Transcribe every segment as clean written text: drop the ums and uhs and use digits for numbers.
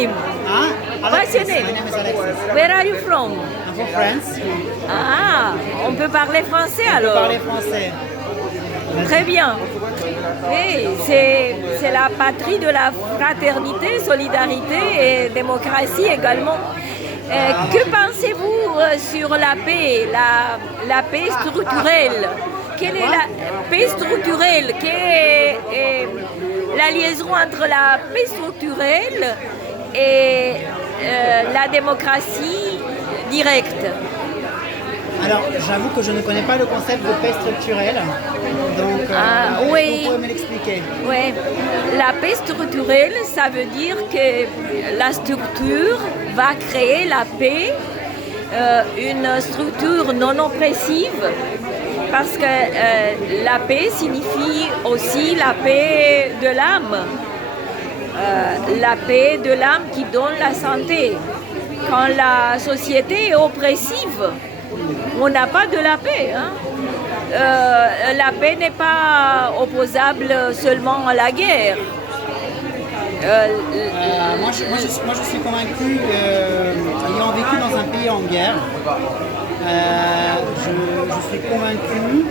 name? What's your name? My name is Alexis. Where are you from? I'm from France. Ah, on peut parler français Je alors. parle français. Très bien. Oui, c'est la patrie de la fraternité, solidarité et démocratie également. Que pensez-vous sur la paix, la paix structurelle? Quelle est la paix structurelle? Quelle est la liaison entre la paix structurelle et la démocratie directe? Alors, j'avoue que je ne connais pas le concept de paix structurelle. Donc, oui. vous pouvez me l'expliquer. Oui, la paix structurelle, ça veut dire que la structure va créer la paix, une structure non oppressive, parce que la paix signifie aussi la paix de l'âme, la paix de l'âme qui donne la santé. Quand la société est oppressive, on n'a pas de la paix. Hein? La paix n'est pas opposable seulement à la guerre. Moi, je suis convaincu, ayant vécu dans un pays en guerre, je suis convaincu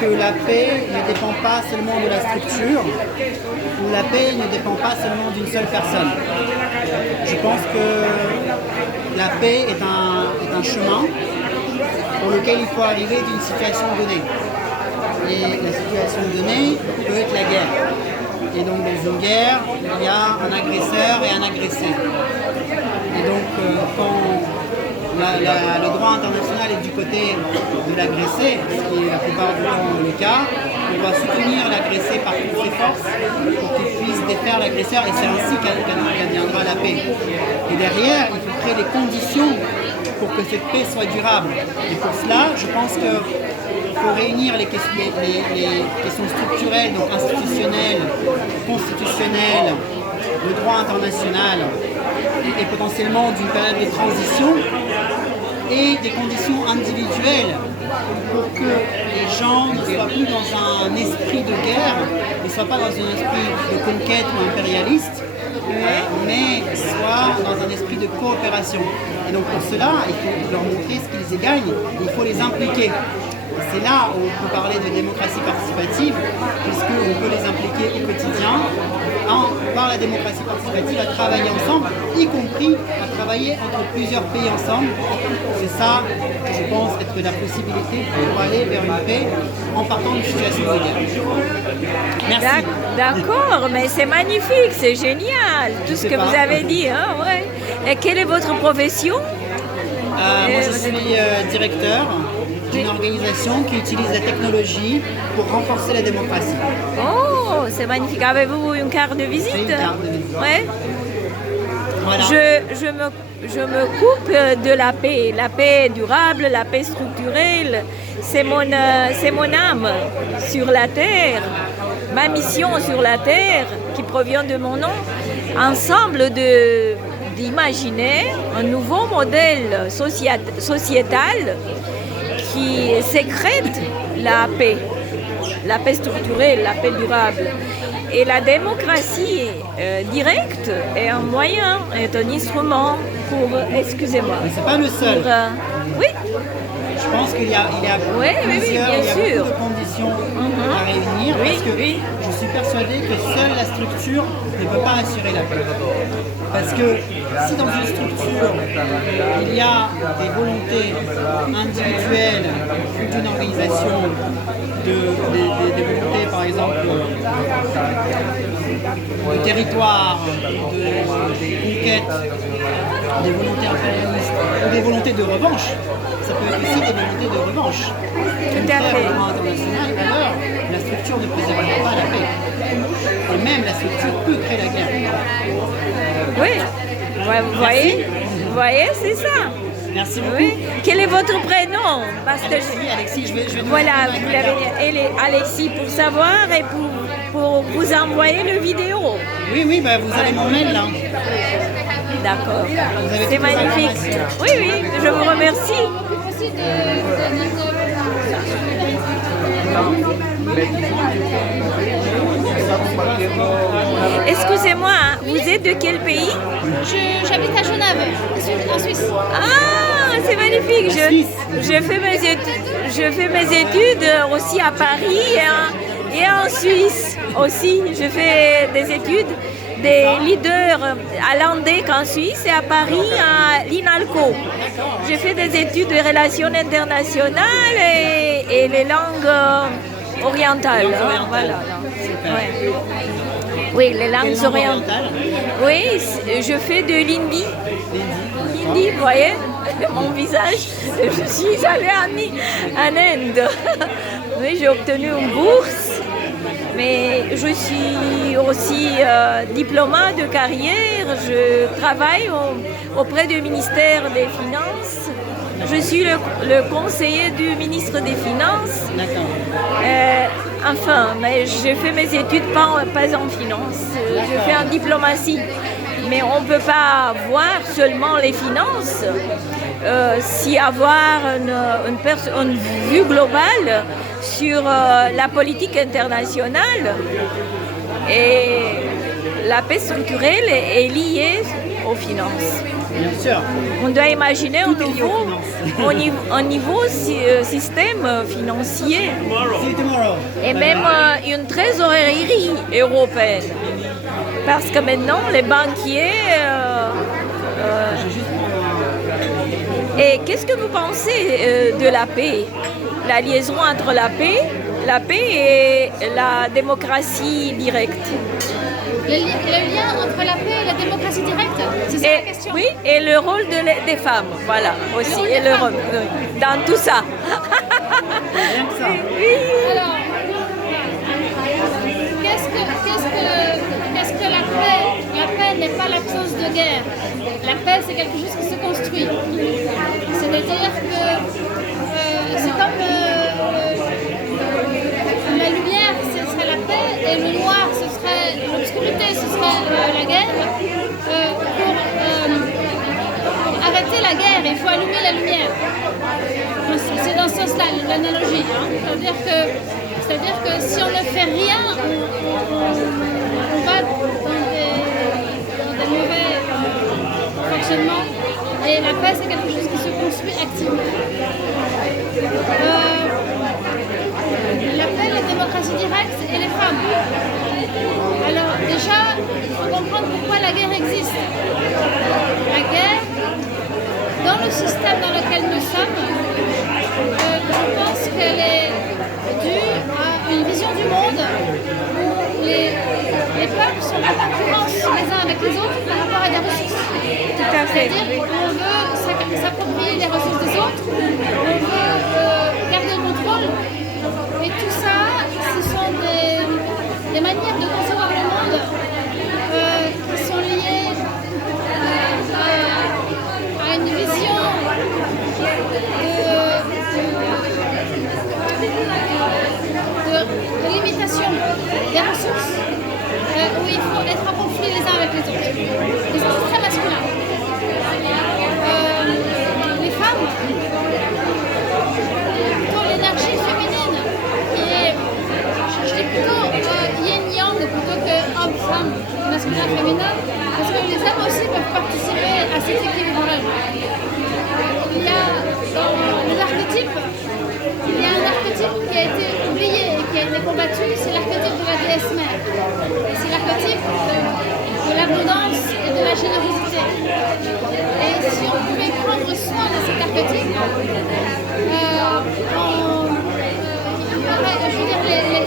que la paix ne dépend pas seulement de la structure, ou la paix ne dépend pas seulement d'une seule personne. Je pense que la paix est un chemin pour lequel il faut arriver d'une situation donnée. Et la situation donnée peut être la guerre. Et donc dans une guerre, il y a un agresseur et un agressé. Et donc quand le droit international est du côté de l'agressé, ce qui est la plupart du temps le cas, on doit soutenir l'agressé par toutes ses forces pour qu'il puisse défaire l'agresseur, et c'est ainsi qu'adviendra la paix. Et derrière, il faut créer les conditions pour que cette paix soit durable. Et pour cela, je pense qu'il faut réunir les questions structurelles, donc institutionnelles, constitutionnelles, le droit international, et potentiellement d'une période de transition, et des conditions individuelles pour que les gens ne soient plus dans un esprit de guerre, ne soient pas dans un esprit de conquête ou impérialiste, mais soient dans un esprit de coopération. Et donc pour cela, il faut leur montrer ce qu'ils y gagnent, il faut les impliquer. C'est là où on peut parler de démocratie participative, puisqu'on peut les impliquer au quotidien, par la démocratie participative, à travailler ensemble, y compris à travailler entre plusieurs pays ensemble. C'est ça, je pense, être la possibilité pour aller vers une paix en partant d'une situation de guerre. Merci. D'accord, mais c'est magnifique, c'est génial, tout ce que vous avez dit. Hein, ouais. Et quelle est votre profession? Moi, je suis directeur d'une organisation qui utilise la technologie pour renforcer la démocratie. Oh, c'est magnifique. Avez-vous une carte de visite? Une carte de visite. Ouais. Voilà. Je me coupe de la paix durable, la paix structurelle. C'est mon âme sur la terre, ma mission sur la terre qui provient de mon nom. Ensemble d'imaginer un nouveau modèle sociétal qui sécrète la paix structurelle, la paix durable. Et la démocratie directe est un moyen, est un instrument pour, excusez-moi. Mais c'est pas le seul. Oui. Je pense qu'il y a plusieurs beaucoup de conditions à réunir, parce que je suis persuadé que seule la structure ne peut pas assurer la paix. Parce que si dans une structure, il y a des volontés individuelles d'une organisation, des volontés par exemple de territoire, des conquêtes, des volontés impérialistes ou des volontés de revanche, ça peut être aussi des volontés de revanche. Tout à fait. International, alors la structure ne préservera pas la paix. Et même la structure peut créer la guerre. Oui, vous voyez, c'est ça. Merci beaucoup. Oui. Quel est votre prénom? Parce que Alexis, je vais voilà, vous l'avez Alexis pour savoir et pour vous envoyer le vidéo. Oui, bah, vous avez mon mail là. D'accord. C'est magnifique. Oui, je vous remercie. Excusez-moi, hein, vous êtes de quel pays? J'habite à Genève, en Suisse. Ah, c'est magnifique. Je fais mes études aussi à Paris et en Suisse aussi. Je fais des études des leaders à Landeck en Suisse et à Paris à l'INALCO. J'ai fait des études de relations internationales et les langues orientales. Voilà. Ouais. Oui, les langues orientales. Oui, je fais de l'hindi. L'hindi, vous voyez, mon visage. Je suis allée en Inde. Oui, j'ai obtenu une bourse. Mais je suis aussi diplomate de carrière. Je travaille auprès du ministère des Finances. Je suis le conseiller du ministre des Finances. Enfin, mais je fais mes études pas en finance. Je fais en diplomatie. Mais on ne peut pas voir seulement les finances, si avoir une vue globale sur la politique internationale. Et la paix structurelle est liée aux finances. Bien sûr. On doit imaginer un nouveau système financier et même une trésorerie européenne. Parce que maintenant, les banquiers... Et qu'est-ce que vous pensez de la paix? La liaison entre la paix et la démocratie directe. Le lien entre la paix et la démocratie directe, c'est ça la question? Oui, et le rôle des femmes, voilà, aussi, et le rôle dans tout ça. Rien que ça. Alors, qu'est-ce que la paix? La paix n'est pas l'absence de guerre. La paix, c'est quelque chose qui se construit. C'est-à-dire que c'est comme la lumière, ce serait la paix, et le noir, ce serait l'obscurité, ce serait la guerre. Pour arrêter la guerre, il faut allumer la lumière. C'est dans ce sens-là, l'analogie. Hein. C'est-à-dire que si on ne fait rien, on va dans des mauvais fonctionnements. Et la paix, c'est quelque chose qui se construit activement. La paix, la démocratie directe et les femmes. Alors déjà, il faut comprendre pourquoi la guerre existe. La guerre, dans le système dans lequel nous sommes, je pense qu'elle est due à une vision du monde où les peuples sont en concurrence les uns avec les autres par rapport à des ressources. Tout à fait. C'est-à-dire qu'on veut s'approprier les ressources des autres, on veut garder le contrôle. Et tout ça, ce sont des manières de concevoir le monde qui sont liées à une vision de limitation des ressources où il faut être en conflit les uns avec les autres. Et ça, c'est très masculin. Les femmes, plutôt l'énergie féminine, qui est, je dis plutôt yin-yang plutôt que homme-femme, masculin-féminin, parce que les hommes aussi peuvent participer à cet équilibre-là. Il y a dans les archétypes, il y a un archétype qui a été oublié et qui a été combattu, c'est l'archétype de la déesse mère. Et c'est l'archétype de l'abondance et de la générosité. Et si on pouvait prendre soin de cet archétype,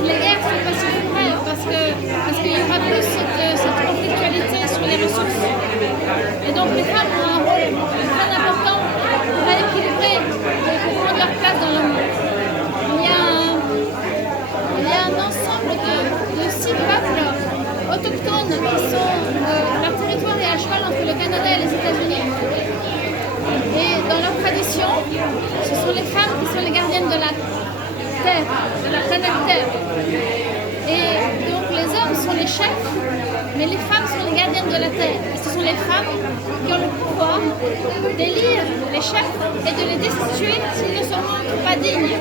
les guerres ne sont pas si vraies parce qu'il y aura plus cette conflictualité sur les ressources. Et donc les femmes ont un rôle très important pour équilibrer et pour prendre leur place dans le monde. Il y a un ensemble de 6 peuples autochtones qui sont, leur territoire est à cheval entre le Canada et les États-Unis. Et dans leur tradition, ce sont les femmes qui sont les gardiennes de la Terre, de la planète Terre. Et donc les hommes sont les chefs, mais les femmes sont les gardiennes de la Terre. Et ce sont les femmes qui ont le pouvoir d'élire les chefs et de les destituer s'ils ne se montrent pas dignes.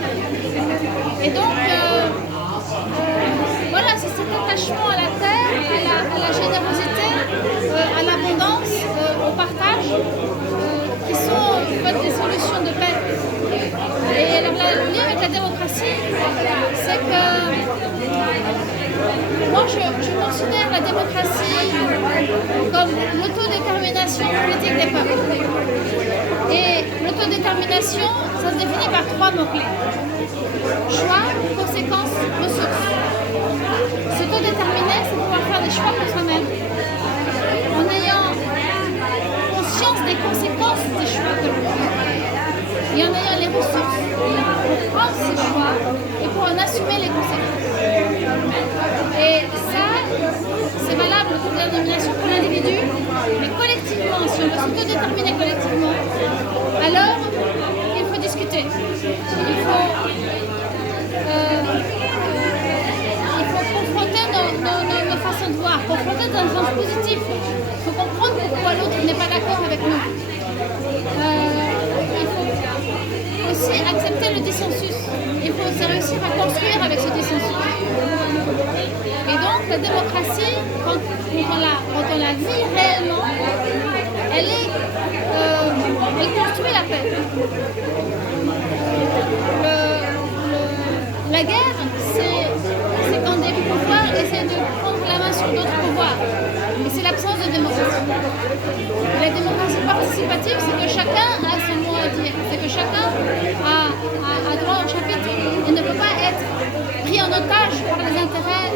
Et donc, voilà, c'est cet attachement à la terre, à la générosité, à l'abondance, au partage, qui sont en fait, des solutions de paix. Et alors là, le lien avec la démocratie, c'est que moi je considère la démocratie comme l'autodétermination politique des peuples. Et l'autodétermination, ça se définit par 3 mots-clés. Choix, conséquences, ressources. S'autodéterminer, c'est pouvoir faire des choix pour soi-même, en ayant conscience des conséquences des choix que l'on fait, et en ayant les ressources pour prendre ces choix et pour en assumer les conséquences. Et ça, c'est valable pour la domination pour l'individu, mais collectivement, si on veut s'autodéterminer collectivement, alors il faut discuter. Il faut confronter nos façons de voir, confronter dans un sens positif. Il faut comprendre pourquoi l'autre n'est pas d'accord avec nous. Il faut aussi accepter le dissensus. Il faut aussi réussir à construire avec ce dissensus. Et donc la démocratie, quand on la vit réellement, elle construit la paix. La guerre, c'est quand des pouvoirs essaient de prendre la main sur d'autres pouvoirs. Mais c'est l'absence de démocratie. La démocratie participative, c'est que chacun a son mot à dire. C'est que chacun a droit au chapitre et ne peut pas être pris en otage par les intérêts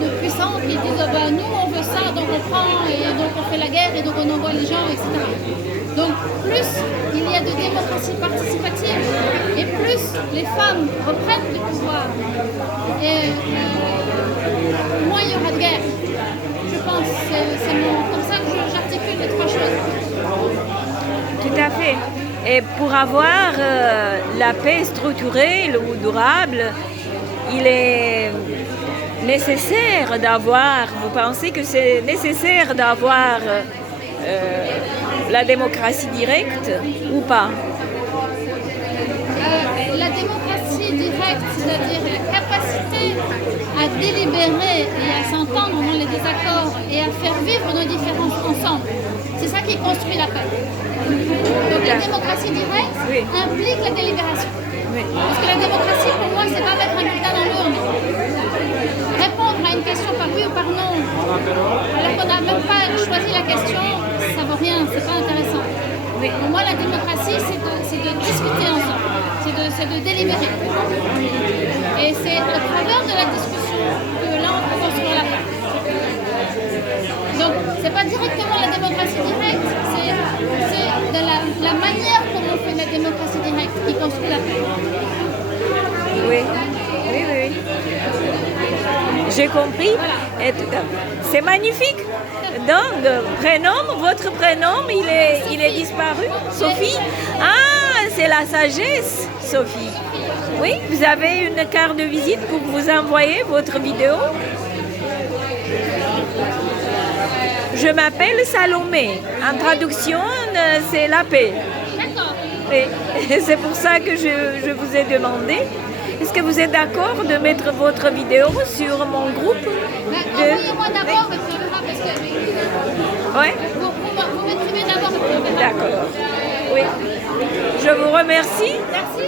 de puissants qui disent oh ben, nous on veut ça, donc on prend et donc on fait la guerre et donc on envoie les gens, etc. Donc plus il y a de démocratie participative et plus les femmes reprennent le pouvoir et moins il y aura de guerre. Je pense, c'est comme ça que j'articule les 3 choses. Tout à fait. Et pour avoir la paix structurelle ou durable, il est nécessaire d'avoir, vous pensez que c'est nécessaire d'avoir la démocratie directe ou pas? La démocratie directe, c'est-à-dire la capacité à délibérer et à s'entendre dans les désaccords et à faire vivre nos différences ensemble, c'est ça qui construit la paix. Donc la démocratie directe implique la délibération. Oui. Parce que la démocratie, pour moi, c'est pas mettre un bulletin dans l'urne. Répondre à une question par oui ou par non, alors qu'on n'a même pas choisi la question, ça vaut rien, c'est pas intéressant. Oui. Pour moi, la démocratie, c'est de discuter ensemble, c'est de délibérer. Et c'est à travers de la discussion que là, on peut construire la paix. Donc, c'est pas directement la démocratie directe, c'est de la manière comment on fait la démocratie directe qui construit la paix. Oui, oui, oui. J'ai compris. C'est magnifique. Donc, votre prénom, il est disparu, Sophie. Ah, c'est la sagesse, Sophie. Oui, vous avez une carte de visite pour vous envoyer votre vidéo. Je m'appelle Salomé. En traduction, c'est la paix. D'accord. Et c'est pour ça que je vous ai demandé. Est-ce que vous êtes d'accord de mettre votre vidéo sur mon groupe Envoyez-moi d'abord et puis on verra parce que... Ouais. Vous m'écrivez d'abord et puis on verra. D'accord. Oui. Je vous remercie. Merci.